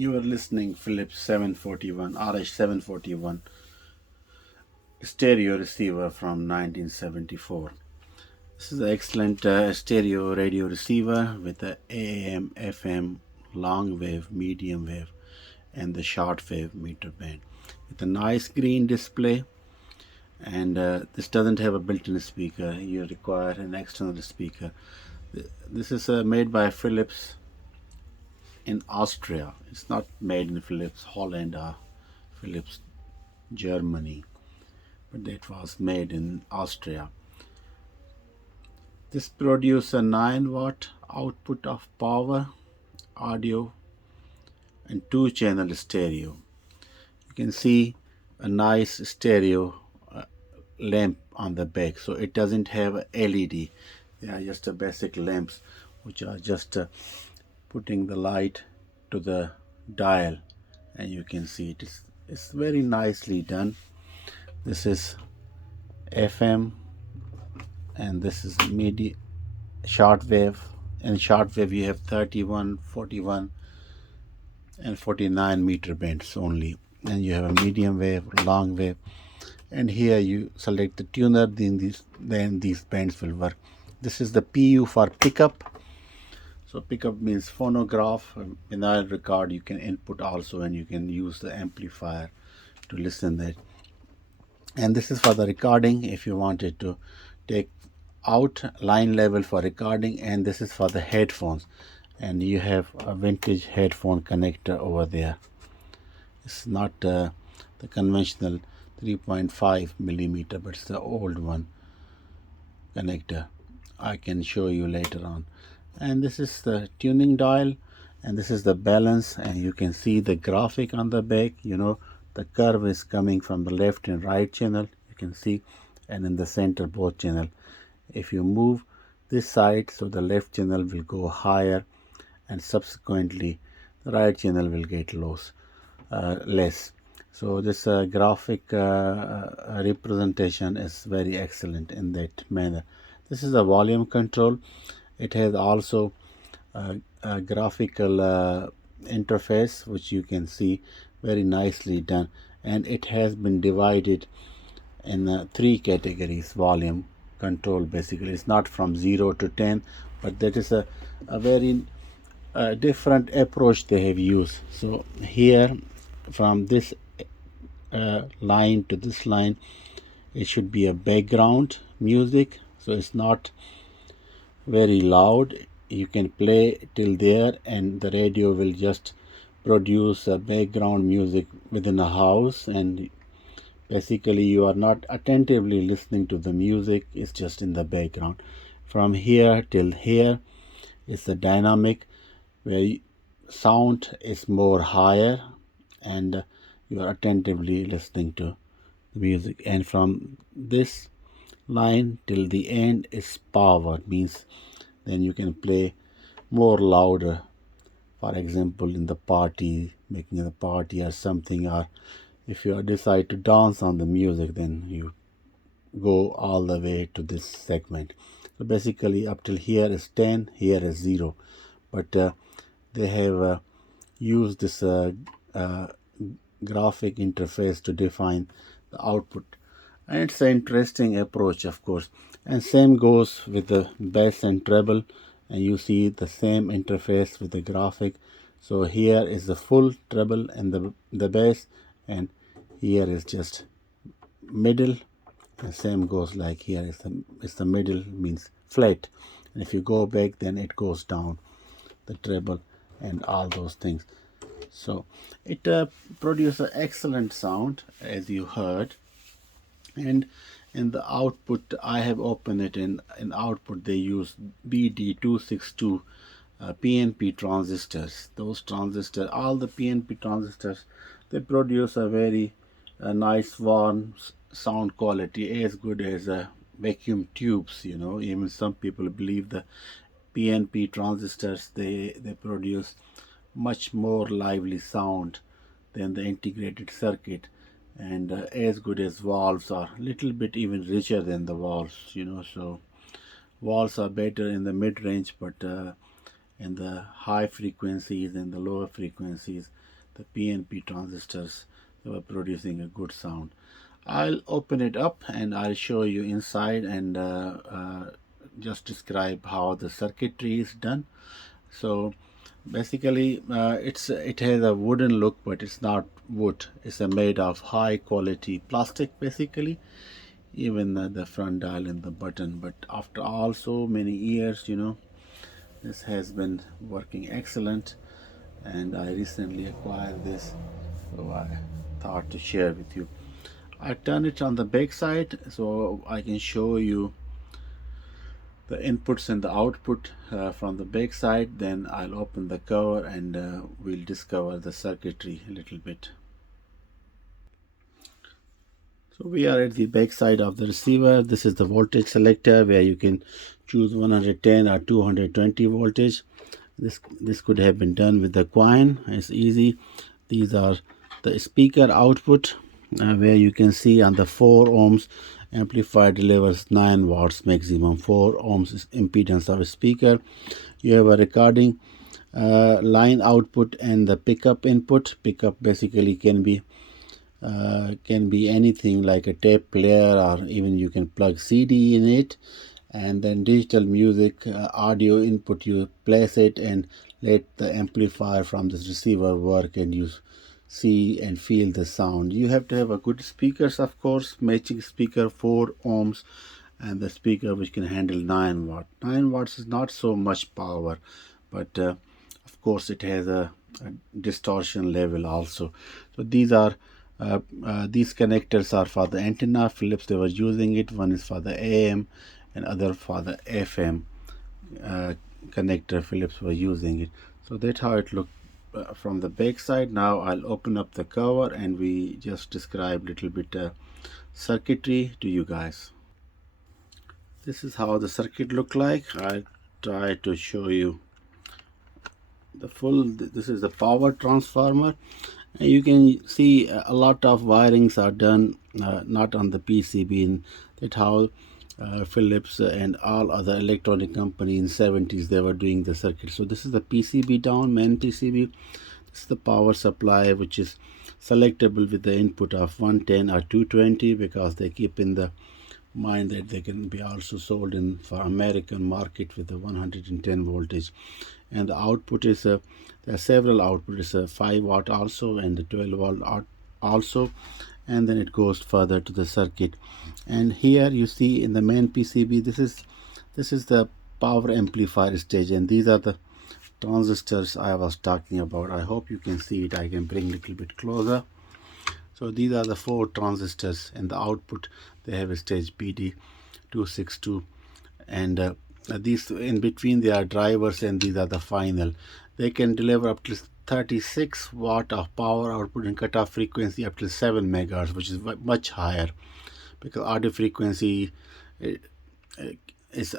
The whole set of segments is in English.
You are listening Philips 741 RH741 stereo receiver from 1974. This is an excellent stereo radio receiver with the AM, FM, long wave, medium wave, and the short wave meter band. With a nice green display, and this doesn't have a built-in speaker. You require an external speaker. This is made by Philips in Austria. It's not made in Philips Holland or Philips Germany, but it was made in Austria. This produces a 9-watt output of power, audio, and 2-channel stereo. You can see a nice stereo lamp on the back, so it doesn't have a LED. They are just a basic lamps which are just putting the light to the dial, and you can see it's very nicely done. This is FM, and this is MIDI short wave. In short wave you have 31, 41 and 49 meter bands only, and you have a medium wave, long wave, and here you select the tuner, then these bands will work. This is the PU for pickup. So pickup means phonograph. In our record you can input also, and you can use the amplifier to listen that. And this is for the recording if you wanted to take out line level for recording, and this is for the headphones, and you have a vintage headphone connector over there. It's not the conventional 3.5 millimeter, but it's the old one connector. I can show you later on. And this is the tuning dial, and this is the balance, and you can see the graphic on the back. The curve is coming from the left and right channel, you can see, and in the center both channel. If you move this side, so the left channel will go higher, and subsequently the right channel will get less. So this graphic representation is very excellent in that manner. This is a volume control. It has also a graphical interface which you can see, very nicely done, and it has been divided in 3 categories. Volume control, basically it's not from 0 to 10, but that is a very different approach they have used. So here, from this line to this line, it should be a background music, so it's not very loud. You can play till there, and the radio will just produce a background music within a house, and basically you are not attentively listening to the music, it's just in the background. From here till here is the dynamic, where sound is more higher, and you are attentively listening to the music. And from this line till the end is power, means then you can play more louder, for example in the party, making a party or something, or if you decide to dance on the music, then you go all the way to this segment. So basically up till here is 10, here is 0, but they have used this graphic interface to define the output, and it's an interesting approach, of course. And same goes with the bass and treble, and you see the same interface with the graphic. So here is the full treble and the bass, and here is just middle. The same goes like here is the middle, means flat, and if you go back, then it goes down, the treble and all those things. So it produces an excellent sound, as you heard. And in the output, I have opened it. In output they use BD262 PNP transistors. Those transistors, all the PNP transistors, they produce a very nice warm sound quality, as good as vacuum tubes. Even some people believe the PNP transistors, they produce much more lively sound than the integrated circuit, and as good as valves, are little bit even richer than the valves. So valves are better in the mid range, but in the high frequencies and the lower frequencies, the PNP transistors, they were producing a good sound. I'll open it up and I'll show you inside and just describe how the circuitry is done. So basically it has a wooden look, but it's not wood. It's made of high quality plastic basically, even the front dial and the button. But after all so many years, this has been working excellent, and I recently acquired this, so I thought to share with you. I turn it on the back side so I can show you the inputs and the output from the back side. Then I'll open the cover and we'll discover the circuitry a little bit. So we are at the back side of the receiver. This is the voltage selector where you can choose 110 or 220 voltage. This could have been done with the coin. It's easy. These are the speaker output where you can see on the 4 ohms amplifier delivers 9 watts maximum. 4 ohms impedance of a speaker. You have a recording line output and the pickup input. Pickup basically can be anything like a tape player, or even you can plug CD in it. And then digital music audio input, you place it and let the amplifier from this receiver work, and you see and feel the sound. You have to have a good speakers, of course, matching speaker 4 ohms, and the speaker which can handle 9 watt. 9 watts is not so much power, but of course it has a distortion level also. So these connectors are for the antenna. Philips, they were using it. One is for the AM and other for the FM connector. Philips were using it. So that's how it looked from the back side. Now I'll open up the cover and we just describe a little bit circuitry to you guys. This is how the circuit look like. I'll try to show you the full. This is the power transformer. And you can see a lot of wirings are done not on the PCB, and that's how Philips and all other electronic companies in 70s, they were doing the circuit. So this is the PCB down, main PCB. This is the power supply, which is selectable with the input of 110 or 220, because they keep in the mind that they can be also sold in for American market with the 110 voltage. And the output is there are several outputs. It's a 5 watt also and the 12 volt also, and then it goes further to the circuit. And here you see in the main PCB, this is the power amplifier stage, and these are the transistors I was talking about. I hope you can see it. I can bring a little bit closer. So these are the 4 transistors, and the output, they have a stage PD262, and these in between they are drivers, and these are the final. They can deliver up to 36 watt of power output and cutoff frequency up to 7 megahertz, which is much higher, because audio frequency is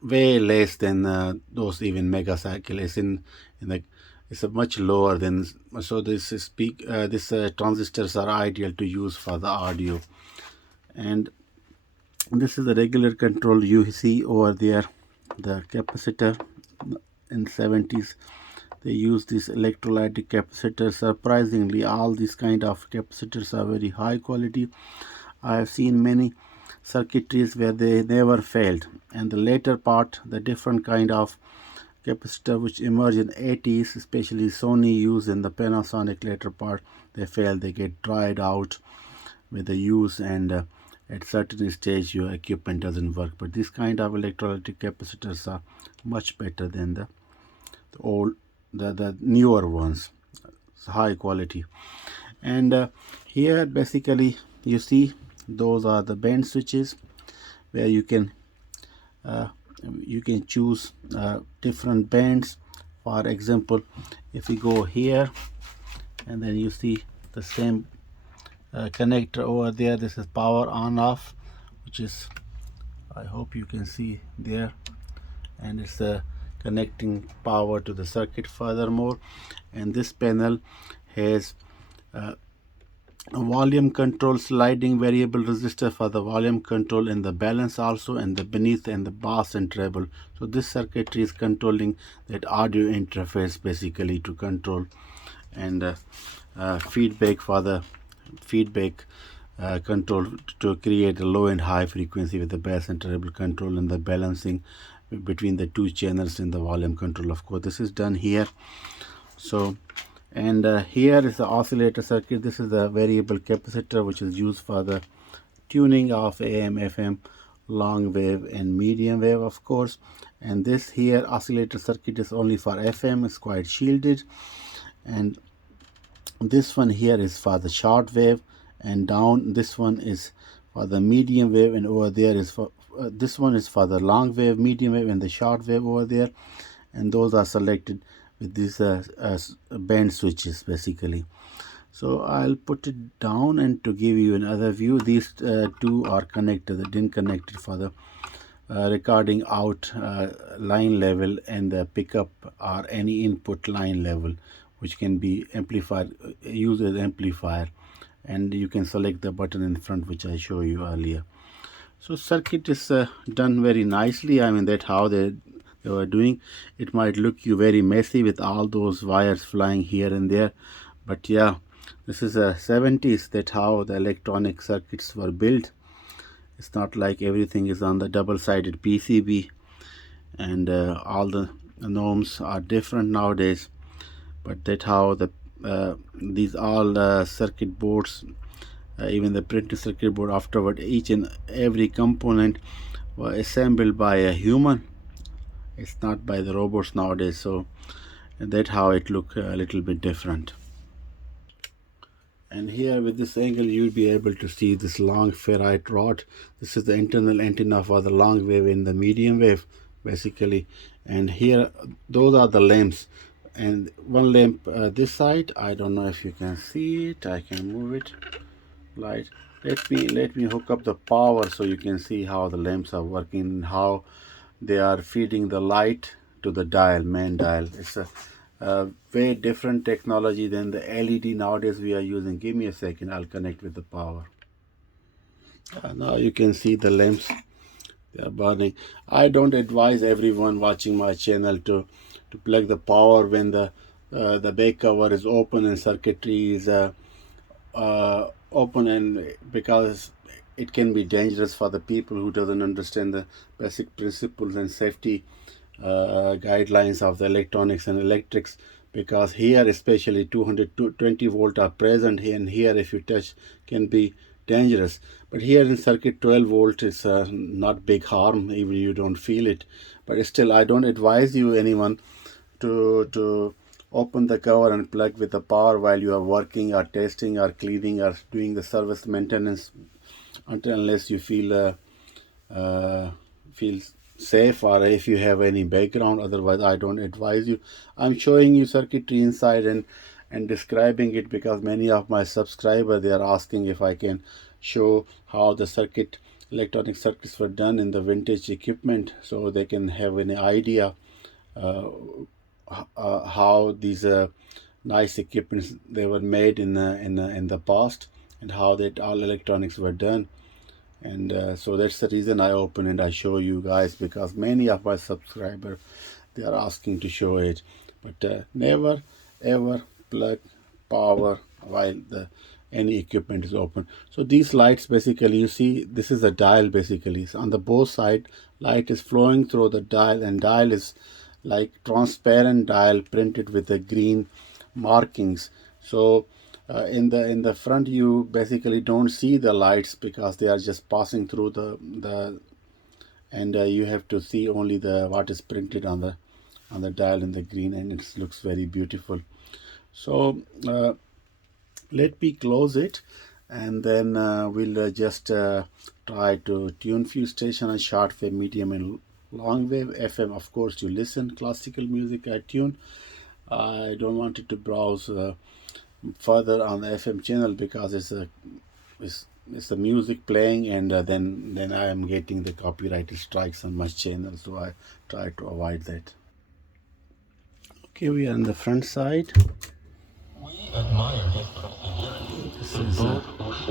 way less than those even megacycle. It's a much lower than. So this transistors are ideal to use for the audio. And this is the regular control. You see over there the capacitor. In 70s they use this electrolytic capacitor. Surprisingly, all these kind of capacitors are very high quality. I have seen many circuitries where they never failed, and the later part, the different kind of capacitor which emerged in 80s, especially Sony used in the Panasonic later part, they fail. They get dried out with the use, and at certain stage your equipment doesn't work. But this kind of electrolytic capacitors are much better than the newer ones. It's high quality. And here basically you see those are the band switches where you can choose different bands. For example, if we go here and then you see the same connector over there, this is power on off, which is, I hope you can see there, and it's connecting power to the circuit furthermore. And this panel has a volume control sliding variable resistor for the volume control and the balance also, and the beneath and the bass and treble. So this circuitry is controlling that audio interface basically to control and feedback for the feedback control to create a low and high frequency with the bass and treble control and the balancing between the two channels in the volume control. Of course, this is done here. So, and here is the oscillator circuit. This is the variable capacitor which is used for the tuning of AM, FM, long wave and medium wave, of course. And this here oscillator circuit is only for FM. It's quite shielded. And this one here is for the short wave, and down this one is for the medium wave, and over there is for this one is for the long wave, medium wave, and the short wave over there. And those are selected with these band switches basically. So I'll put it down, and to give you another view, these two are connected. They didn't connect it for the recording out line level and the pickup or any input line level, which can be amplified, used as amplifier. And you can select the button in front, which I showed you earlier. So circuit is done very nicely. I mean, that's how they were doing. It might look you very messy with all those wires flying here and there, but yeah, this is a 70s. That's how the electronic circuits were built. It's not like everything is on the double-sided PCB, and all the norms are different nowadays. But that's how the these all circuit boards, even the printed circuit board afterward, each and every component were assembled by a human. It's not by the robots nowadays. So that's how it look a little bit different. And here with this angle you'll be able to see this long ferrite rod. This is the internal antenna for the long wave and the medium wave basically. And here those are the lamps, and one lamp this side. I don't know if you can see it. I can move it. Light. Let me hook up the power so you can see how the lamps are working, how they are feeding the light to the dial, main dial. It's a very different technology than the LED nowadays we are using. Give me a second, I'll connect with the power. Now you can see the lamps, they are burning. I don't advise everyone watching my channel to plug the power when the back cover is open and circuitry is open, and because it can be dangerous for the people who doesn't understand the basic principles and safety guidelines of the electronics and electrics. Because here especially 220 volt are present here, and here if you touch can be dangerous. But here in circuit 12 volt is not big harm, even you don't feel it. But still, I don't advise you anyone to open the cover and plug with the power while you are working or testing or cleaning or doing the service maintenance, unless you feel safe, or if you have any background. Otherwise, I don't advise you. I'm showing you circuitry inside and describing it because many of my subscribers, they are asking if I can show how the electronic circuits were done in the vintage equipment, so they can have an idea how these nice equipments they were made in the past, and how that all electronics were done. And so that's the reason I open and I show you guys, because many of my subscribers, they are asking to show it. But never ever plug power while any equipment is open. So these lights basically, you see, this is a dial basically. So on the both side, light is flowing through the dial, and dial is like transparent dial printed with the green markings. So in the front you basically don't see the lights because they are just passing through the and you have to see only what is printed on the dial in the green, and it looks very beautiful. So let me close it, and then we'll just try to tune few stations on short wave, medium and long wave. FM, of course, you listen classical music, I tune. I don't want it to browse further on the FM channel because it's the music playing, and then I am getting the copyright strikes on my channel, so I try to avoid that. Okay, we are on the front side. We admire his versatility. This is a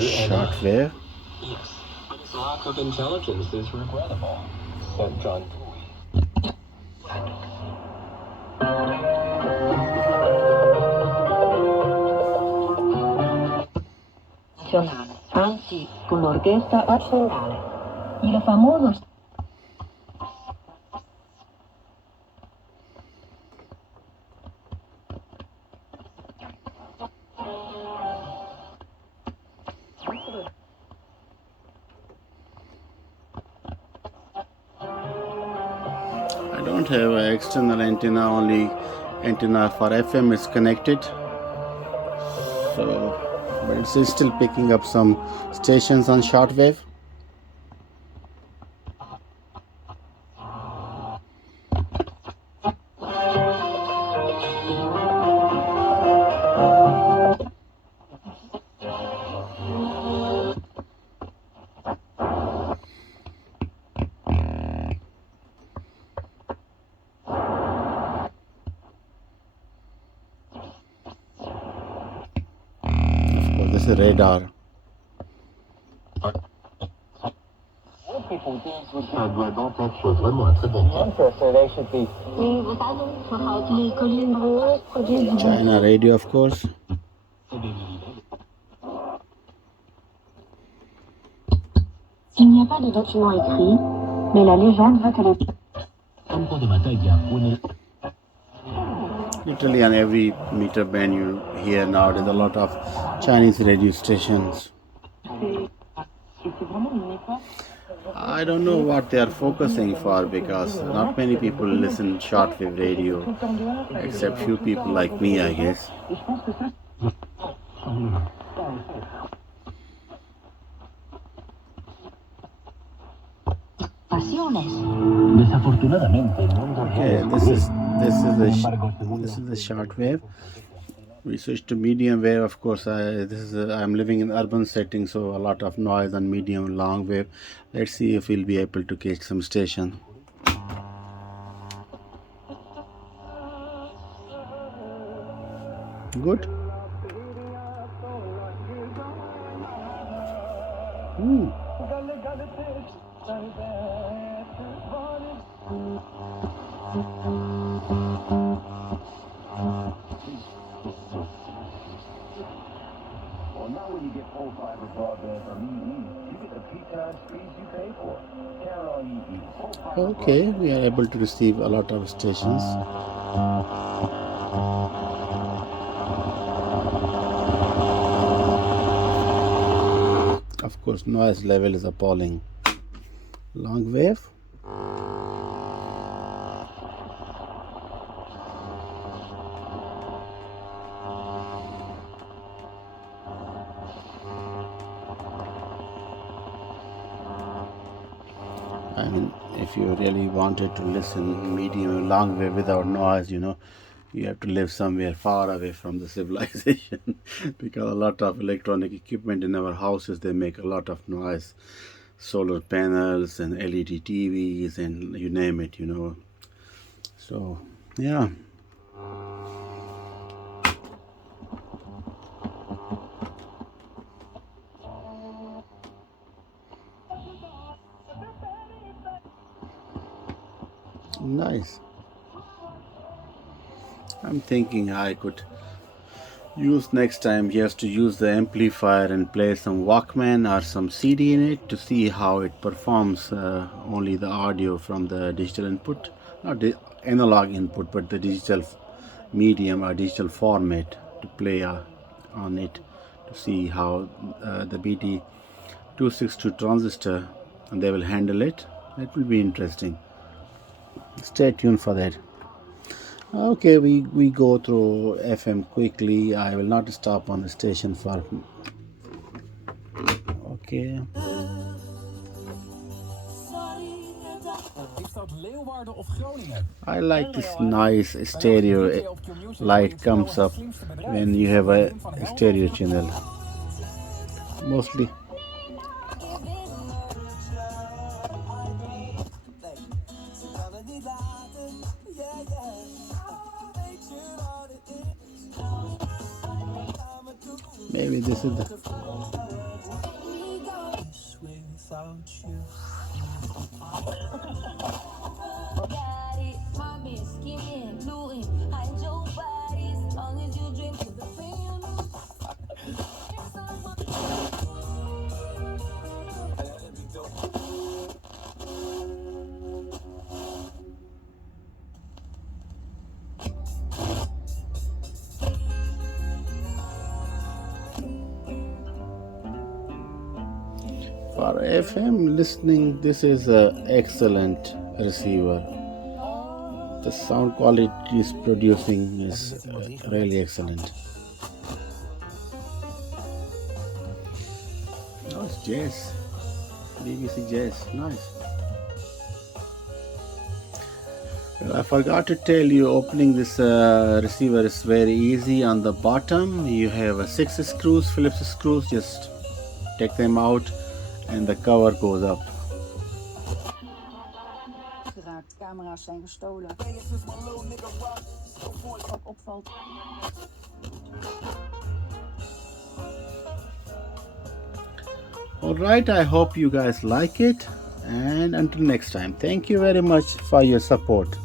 short wave. Yes, but his lack of intelligence is regrettable, said John Dewey. nazionale, anzi con l'orchestra nazionale. Il famoso I don't have an external antenna, only antenna for FM is connected. So, but it's still picking up some stations on shortwave. Of course, this is radar. Ça doit donc être vraiment un très bon cas. China radio, of course. Il n'y a pas de document écrit, mais la légende veut que les... Literally on every meter band you hear nowadays a lot of Chinese radio stations. I don't know what they are focusing for, because not many people listen shortwave radio, except few people like me, I guess. Okay, this is the shortwave. We switch to medium wave. Of course, I'm living in urban setting, so a lot of noise on medium and long wave. Let's see if we'll be able to catch some station. Good. Well, now when you get full fiber broadband from EE, you get the peak-time speeds you pay for. Count on EE. Full fiber Okay, we are able to receive a lot of stations. Of course, noise level is appalling. Long wave. I mean, if you really wanted to listen medium and long wave without noise, you have to live somewhere far away from the civilization because a lot of electronic equipment in our houses, they make a lot of noise. Solar panels and LED TVs and you name it, So, yeah. Nice. I'm thinking I could use next time just to use the amplifier and play some Walkman or some CD in it to see how it performs only the audio from the digital input, not the analog input, but the digital medium or digital format to play on it to see how the BT262 transistor and they will handle it. That will be interesting. Stay tuned for that. Okay, we go through FM quickly. I will not stop on the station for. Okay. I like this nice stereo light comes up when you have a stereo channel. Mostly. Maybe this is the. For FM listening, this is an excellent receiver. The sound quality it's producing is really excellent. Oh, it's jazz. BBC Jazz. Nice. Well, I forgot to tell you, opening this receiver is very easy. On the bottom, you have 6 screws, Phillips screws. Just take them out and the cover goes up. Camera's zijn gestolen. Wat opvalt. Alright, I hope you guys like it. And until next time, thank you very much for your support.